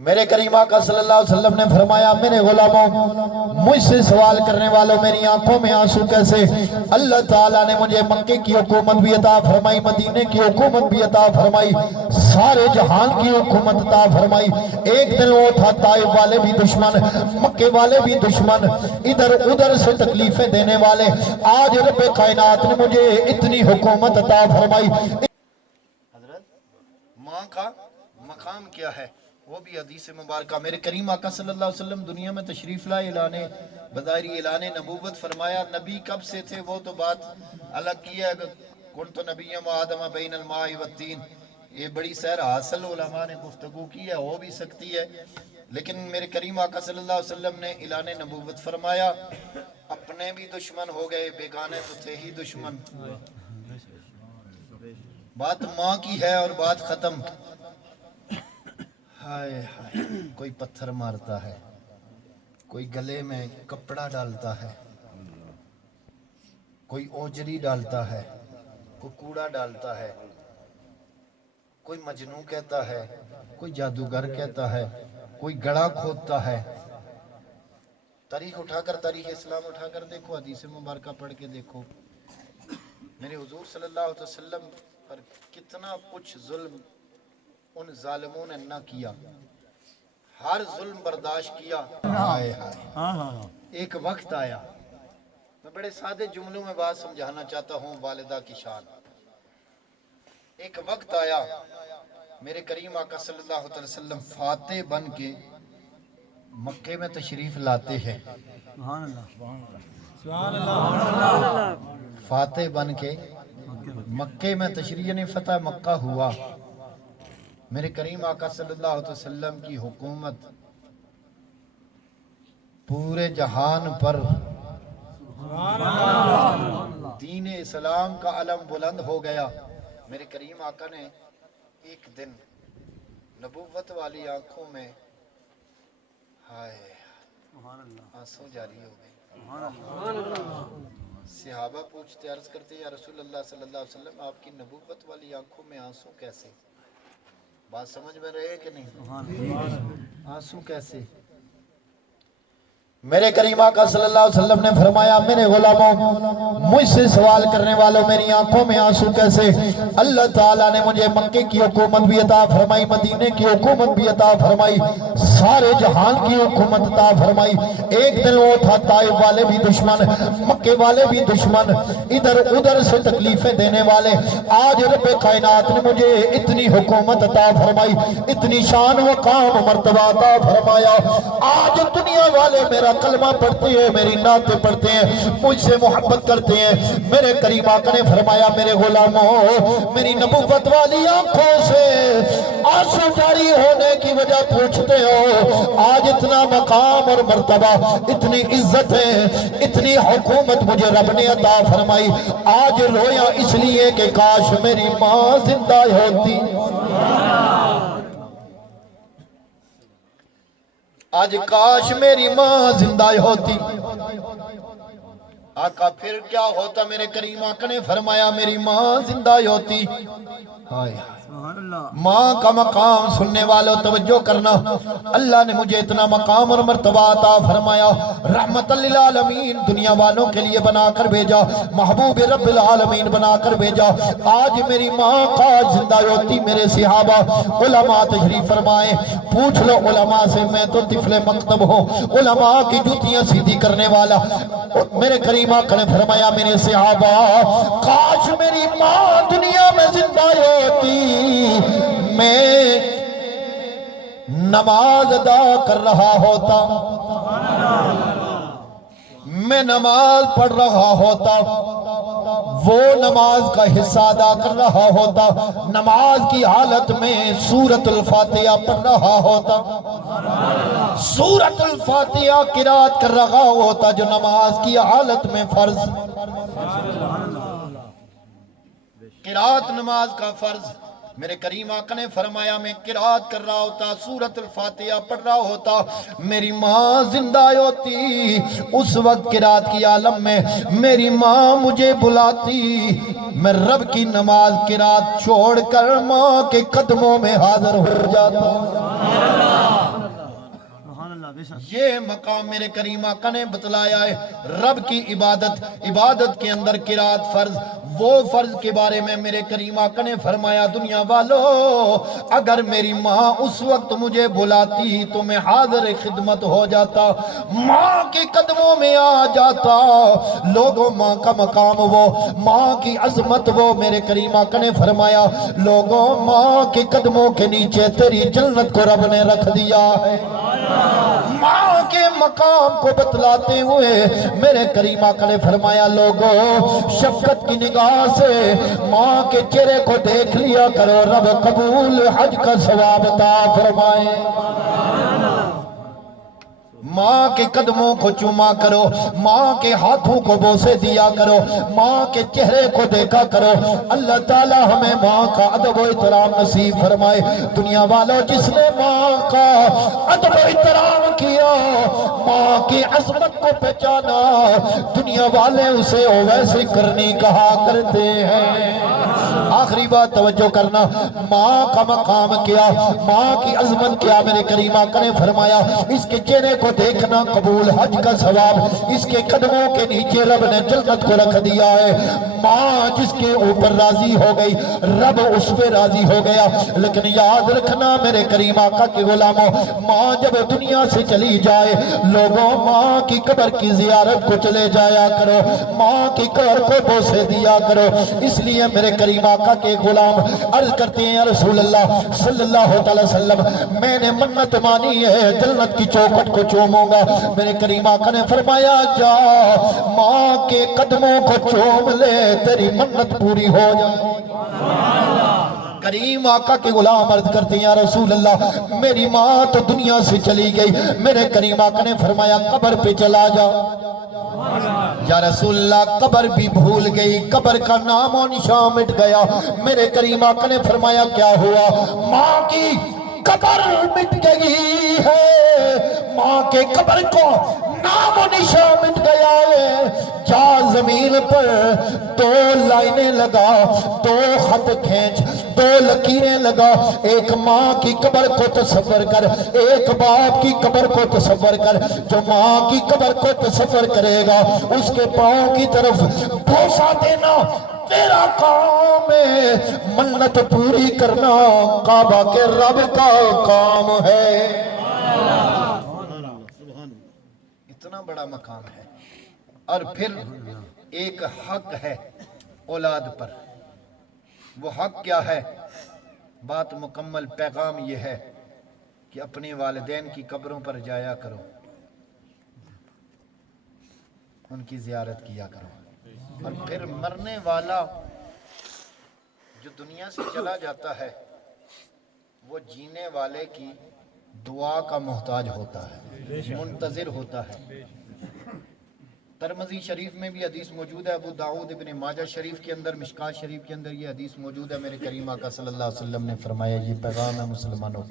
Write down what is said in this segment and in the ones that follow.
میرے کریم آقا صلی اللہ علیہ وسلم نے فرمایا میرے غلاموں مجھ سے سوال کرنے والوں میری آنکھوں میں آنسو کیسے؟ اللہ تعالیٰ نے مجھے مکے کی حکومت بھی عطا فرمائی، مدینے کی حکومت بھی عطا فرمائی، سارے جہان کی حکومت عطا فرمائی۔ ایک دن وہ تھا طائف والے بھی دشمن، مکے والے بھی دشمن، ادھر ادھر سے تکلیفیں دینے والے، آج رب کائنات نے مجھے اتنی حکومت عطا فرمائی۔ حضرت ماں کا مقام کیا ہے وہ بھی حدیث مبارکہ میرے کریم آقا صلی اللہ علیہ وسلم دنیا میں تشریف لائے، بظاہری اعلان نبوت فرمایا۔ نبی کب سے تھے وہ تو بات الگ کی ہے، کنت نبی آدم بین الماء والطین، یہ بڑی سیر حاصل علماء نے گفتگو کی ہے، ہو بھی سکتی ہے، لیکن میرے کریم آقا صلی اللہ علیہ وسلم نے اعلان نبوت فرمایا۔ اپنے بھی دشمن ہو گئے، بیگانے تو تھے ہی دشمن۔ بات ماں کی ہے اور بات ختم۔ ہائے ہائے، کوئی پتھر مارتا ہے، کوئی گلے میں کپڑا ڈالتا ہے، کوئی اوجری ڈالتا ہے، کوئی کوڑا ڈالتا ہے، کوئی مجنوں کہتا ہے، کوئی جادوگر کہتا ہے، کوئی گڑا کھودتا ہے۔ تاریخ اٹھا کر، تاریخ اسلام اٹھا کر دیکھو، حدیث مبارکہ پڑھ کے دیکھو، میرے حضور صلی اللہ علیہ وسلم پر کتنا کچھ ظلم ان ظالموں نے نہ کیا، ہر ظلم برداشت کیا۔ ہائے ہائے، ایک وقت آیا، میں بڑے سادے جملوں میں بات سمجھانا چاہتا ہوں والدہ کی شان۔ ایک وقت آیا میرے کریم آقا صلی اللہ علیہ وسلم فاتح بن کے مکے میں تشریف لاتے ہیں۔ فاتح بن کے مکے میں تشریف، یعنی فتح مکہ ہوا۔ میرے کریم آقا صلی اللہ علیہ وسلم کی حکومت پورے جہان پر دین اسلام کا علم بلند ہو گیا۔ میرے کریم آقا نے ایک دن نبوت والی آنکھوں میں ہائے آنسو جاری ہو گئے۔ صحابہ پوچھتے، عرض کرتے یا رسول اللہ صلی اللہ علیہ وسلم آپ کی نبوت والی آنکھوں میں آنسو کیسے؟ بات سمجھ میں رہے کہ نہیں؟ آنسو کیسے؟ میرے کریم آقا صلی اللہ علیہ وسلم نے فرمایا میرے غلاموں مجھ سے سوال کرنے والوں میری آنکھوں میں آنسو کیسے؟ اللہ تعالیٰ نے مجھے مکے کی حکومت بھی عطا فرمائی، مدینے کی حکومت بھی عطا فرمائی، سارے جہان کی حکومت عطا فرمائی۔ ایک دن وہ تھا طائف والے بھی دشمن، مکے والے بھی دشمن، ادھر ادھر سے تکلیفیں دینے والے، آج رب کائنات نے مجھے اتنی حکومت عطا فرمائی، اتنی شان و مقام مرتبہ عطا فرمایا۔ آج دنیا والے میرا کلمہ پڑھتے ہیں، میری نعتیں پڑھتے ہیں، مجھ سے محبت کرتے ہیں۔ میرے کریم آقا نے فرمایا میرے غلاموں میری نبوت والی آنکھوں سے آنسو جاری ہونے کی وجہ پوچھتے ہو؟ آج اتنا مقام اور مرتبہ، اتنی عزت ہے، اتنی حکومت مجھے رب نے عطا فرمائی۔ آج رویا اس لیے کہ کاش میری ماں زندہ ہوتی، آج کاش میری ماں زندہ ہوتی۔ آقا پھر کیا ہوتا؟ میرے کریم آقا نے فرمایا میری ماں زندہ ہوتی۔ ماں کا مقام سننے والوں توجہ کرنا، اللہ نے مجھے اتنا مقام اور مرتبہ عطا فرمایا، رحمت للعالمین دنیا والوں کے لیے بنا کر بھیجا، محبوب رب العالمین بنا کر بھیجا۔ آج میری ماں کا زندہ ہوتی۔ میرے صحابہ علماء تشریف فرمائے، پوچھ لو علماء سے، میں تو طفل مکتب ہوں، علماء کی جوتیاں سیدھی کرنے والا۔ میرے کریم آقا نے فرمایا میرے صحابہ کاش میری ماں دنیا میں زندہ ہوتی، میں نماز ادا کر رہا ہوتا، میں نماز پڑھ رہا ہوتا، وہ نماز کا حصہ ادا کر رہا ہوتا، نماز کی حالت میں سورۃ الفاتحہ پڑھ رہا ہوتا، سورۃ الفاتحہ قرات کر رہا ہوتا جو نماز کی حالت میں فرض، قرات نماز کا فرض۔ میرے کریم آقا نے فرمایا میں قرات کر رہا ہوتا، سورۃ الفاتحہ پڑھ رہا ہوتا، میری ماں زندہ ہوتی۔ اس وقت قرات کی عالم میں میری ماں مجھے بلاتی، میں رب کی نماز قرات چھوڑ کر ماں کے قدموں میں حاضر ہو جاتا۔ یہ مقام میرے کریم آقا نے بتلایا ہے. رب کی عبادت کے اندر قرات فرض. وہ فرض کے بارے میں میرے کریم آقا نے فرمایا دنیا والو اگر میری ماں اس وقت مجھے بلاتی تو میں حاضر خدمت ہو جاتا, ماں کے قدموں میں آ جاتا. لوگوں ماں کا مقام وہ, ماں کی عظمت وہ. میرے کریم آقا نے فرمایا لوگوں ماں کے قدموں کے نیچے تیری جنت کو رب نے رکھ دیا ہے. ماں کے مقام کو بتلاتے ہوئے میرے کریم آقا نے فرمایا لوگوں شفقت کی نگاہ سے ماں کے چہرے کو دیکھ لیا کرو, رب قبول حج کا ثواب عطا فرمائے. ماں کے قدموں کو چوما کرو, ماں کے ہاتھوں کو بوسے دیا کرو, ماں کے چہرے کو دیکھا کرو. اللہ تعالی ہمیں ماں کا ادب و احترام نصیب فرمائے. دنیا والوں جس نے ماں کا ادب و احترام کیا, ماں کی عظمت کو پہچانا, دنیا والے اسے ویسے کرنی کہا کرتے ہیں. آخری بات توجہ کرنا, ماں کا مقام کیا, ماں کی عظمت کیا. میرے کریم آقا نے فرمایا اس کے چہرے کو دیکھنا قبول حج کا ثواب, اس کے قدموں کے نیچے رب نے جنت کو رکھ دیا ہے. ماں جس کے اوپر راضی ہو گئی رب اس پہ راضی ہو گیا. لیکن یاد رکھنا میرے کریم آقا کے غلاموں, ماں جب دنیا سے چلی جائے لوگوں ماں کی قبر کی زیارت کو چلے جایا کرو, ماں کی قبر کو بوسے دیا کرو. اس لیے میرے کریم آقا کے غلام عرض کرتے ہیں یا رسول اللہ صلی اللہ علیہ وسلم میں نے منت مانی ہے جنت کی چوکھٹ کو چوموں گا. میرے کریم آقا نے فرمایا جا ماں کے قدموں کو چوم لے تیری منت پوری ہو جائے. کریم آقا کے غلام عرض کرتے ہیں یا رسول اللہ میری ماں تو دنیا سے چلی گئی. میرے کریم آقا نے فرمایا قبر پہ چلا جا. یا رسول اللہ قبر بھی بھول گئی, قبر کا نام و نشان مٹ گیا. میرے کریم آقا نے فرمایا کیا ہوا؟ ماں کی قبر مٹ گئی ہے, ماں کے قبر کو نام و نشان مٹ گیا ہے. جا زمین پر 2 لائنیں لگا, 2 خط کھینچ, 2 لکیریں لگا. ایک ماں کی قبر کو تصور کر, ایک باپ کی قبر کو تصور کر. جو ماں کی قبر کو تصور کرے گا اس کے پاؤں کی طرف بوسہ دینا تیرا کام ہے, منت پوری کرنا کعبہ کے رب کا کام ہے. اتنا بڑا مقام ہے. اور پھر ایک حق ہے اولاد پر. وہ حق کیا ہے؟ بات مکمل پیغام یہ ہے کہ اپنے والدین کی قبروں پر جایا کرو, ان کی زیارت کیا کرو. اور پھر مرنے والا جو دنیا سے چلا جاتا ہے وہ جینے والے کی دعا کا محتاج ہوتا ہے, منتظر ہوتا ہے. ترمذی شریف میں بھی حدیث موجود ہے, ابو داؤد ابن ماجہ شریف کے اندر, مشکات شریف کے اندر یہ حدیث موجود ہے. میرے کریم آقا صلی اللہ علیہ وسلم نے فرمایا یہ پیغام ہے مسلمانوں,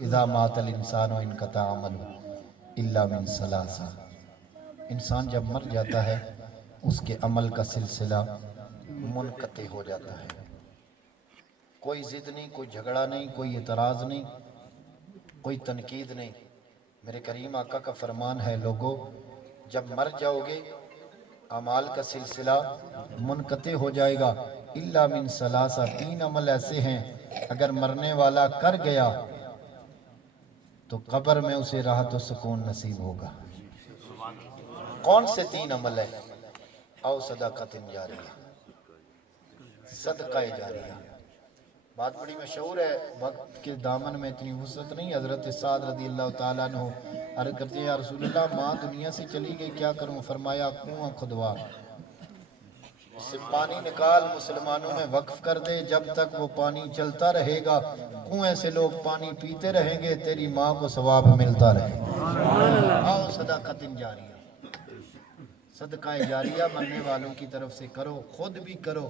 اذا مات الانسان انقطع عمله الا من ثلاث. انسان جب مر جاتا ہے اس کے عمل کا سلسلہ منقطع ہو جاتا ہے. کوئی ضد نہیں, کوئی جھگڑا نہیں, کوئی اعتراض نہیں, کوئی تنقید نہیں. میرے کریم آقا کا فرمان ہے لوگوں جب مر جاؤ گے اعمال کا سلسلہ منقطع ہو جائے گا. الا من ثلاثہ, 3 عمل ایسے ہیں اگر مرنے والا کر گیا تو قبر میں اسے راحت و سکون نصیب ہوگا. کون سے 3 عمل ہے؟ او صدقۃ جاریہ, صدقہ جاریہ. بات بڑی مشہور ہے, وقت کے دامن میں اتنی وسعت نہیں. حضرت سعد رضی اللہ تعالیٰ عنہ عرض کرتے ہیں یا رسول اللہ ماں دنیا سے چلی گئی کیا کروں؟ فرمایا کنواں کھدوا, اس سے پانی نکال مسلمانوں میں وقف کر دے, جب تک وہ پانی چلتا رہے گا کنویں سے لوگ پانی پیتے رہیں گے, تیری ماں کو ثواب ملتا رہے گا. او صدقۃ جاریہ, صدقہ جاریہ مرنے والوں کی طرف سے کرو, خود بھی کرو.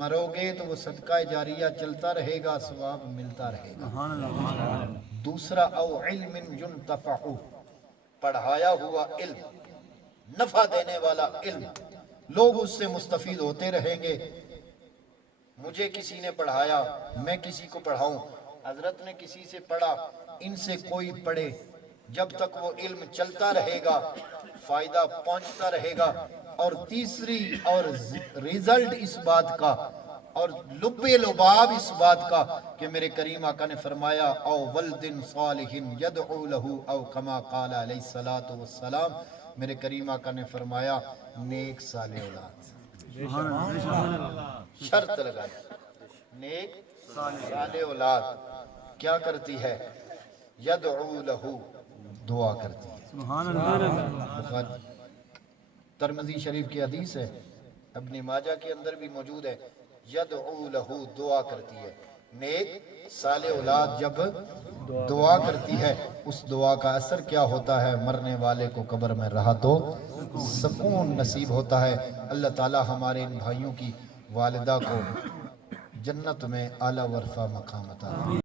مرو گے تو وہ صدقہ جاریہ چلتا رہے گا, ثواب ملتا رہے گا. دوسرا او علم ينتفع, پڑھایا ہوا علم, نفع دینے والا علم, لوگ اس سے مستفید ہوتے رہیں گے. مجھے کسی نے پڑھایا, میں کسی کو پڑھاؤں, حضرت نے کسی سے پڑھا, ان سے کوئی پڑھے, جب تک وہ علم چلتا رہے گا فائدہ پہنچتا رہے گا. اور تیسری اور ریزلٹ اس بات کا اور لب لباب اس بات کا کہ میرے کریم آقا نے فرمایا او ولد صالح یدعو له او کما قال علیہ الصلوۃ والسلام. میرے کریم آقا نے فرمایا نیک صالح اولاد. شرط لگائی نیک صالح اولاد کیا کرتی ہے؟ یدعو له دعا کرتی ہے. سبحان اللہ. ترمذی شریف کی حدیث ہے ابن ماجہ کے اندر بھی موجود ہے. یدعو له دعا کرتی ہے. نیک صالح اولاد جب دعا کرتی ہے اس دعا کا اثر کیا ہوتا ہے؟ مرنے والے کو قبر میں راحت و سکون نصیب ہوتا ہے. اللہ تعالی ہمارے ان بھائیوں کی والدہ کو جنت میں اعلیٰ ورفع مقام عطا فرمائے.